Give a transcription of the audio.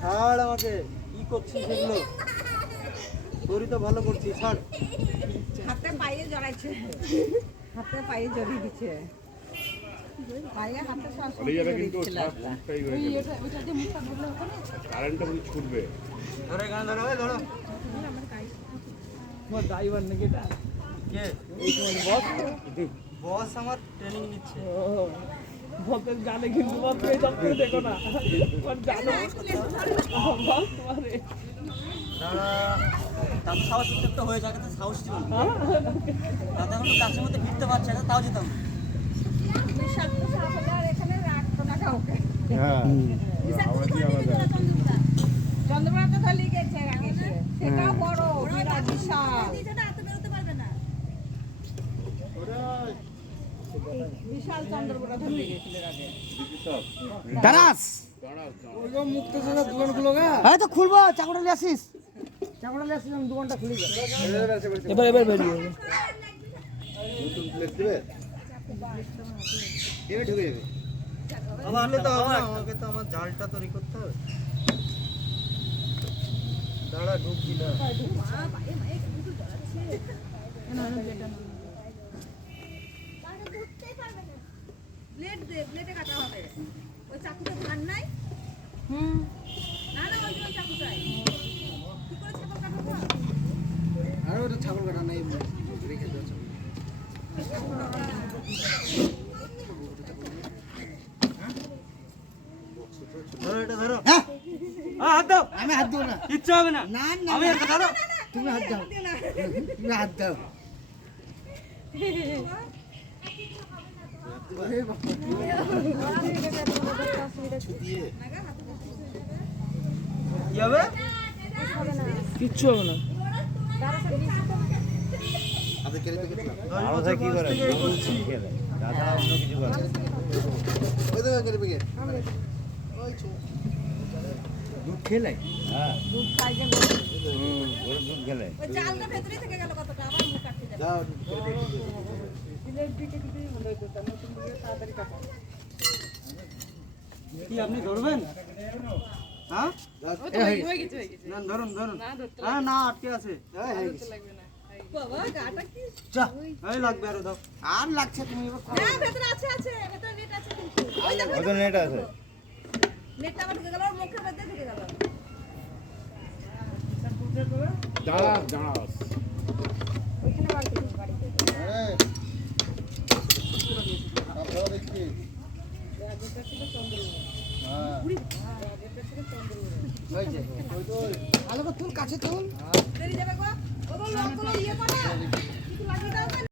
ছাড় আমাকে, কি করছিস এগুলো? তোরই তো ভালো করছিস, ছাড়। হাতে পায়ে জড়াইছে, হাতে পায়ে জড়িয়ে দিচ্ছে, পায়ে হাতে কারেন্টটা বলি ছুটবে। ধরে গান ধরো, ওই ধরো। তোমার ড্রাইভার নাকি এটা? কে? এই তোমার বস? বস আমার ট্রেনিং নিচ্ছে। বসের জানে কিন্তু বস এই যাচ্ছে দেখো না, তোমার জানো বস তোমারে। দাঁড়া, তার সাহস একটা হয়ে যাবে, তো সাহস ছিল না। দাদা এখন কাছের মধ্যে ফিরতে পারছে না, তাও যেতাম। চন্দ্রপুরা তো ধরে গেছে আগে, সেটাও বড় বিরাট বিশাল, বিশাল চন্দ্রপুরা ধরে গেছিল আগে। দাঁড়াস ওই মুক্ত সাদা দোকান খুলো গা। এই তো খুলবো, চাকুটা নিয়ে আসিস, চাকুটা নিয়ে আসিস, আমি দোকানটা খুলে যাবো। এবার এবার বেরিয়ে যাবে। এবার ঢুকে যাবে। আমার তো আমাকে তো আমার জালটা তৈরি করতে হবে। দাঁড়া, ঢুকছি না। ব্লেডে কাটা হবে, ওই চাকুটা ধার নাই। না না, ওই চাকুটাই কি করে ছাগল কাটবো? আর ওটা ছাগল কাটা নাই, রেখে দাও। ধরো, এটা ধরো। হ্যাঁ, হাত দাও। আমি হাত দেবো না। কিচ্ছু হবে না। না না, আমি একটা ধরো। তুমি হাত দাও, তুমি হাত দাও। কি হবে? কিচ্ছু হবে না। কি করে? দুধ খেলে? দুধ খাই যে দুধ খেলে। ওই জালটা ভেতরে থেকে গেল কতটা, আবার মুখ কাটতে যাবে। কি আপনি ধরবেন? হ্যাঁ, না ধরুন ধরুন। হ্যাঁ না, আটকে আছে। বাবা গাটা কি এই লাগবে, আরো দাও। আর লাগছে, তুমি এবার না, ভেতরে আছে আছে, ভেতরে নেট আছে কিন্তু। ওই দেখো, কত নেট আছে? নেটটা আবার ঢুকে গেল, ওর মুখের মধ্যে ঢুকে গেল। দাঁড়াস দাঁড়াস। ওইখানে বাড়িতে বাড়িতে ভালো করে তুল, কাছে তুল। বেরিয়ে যাবে গো, ওগুলো লোকগুলো ইয়ে করে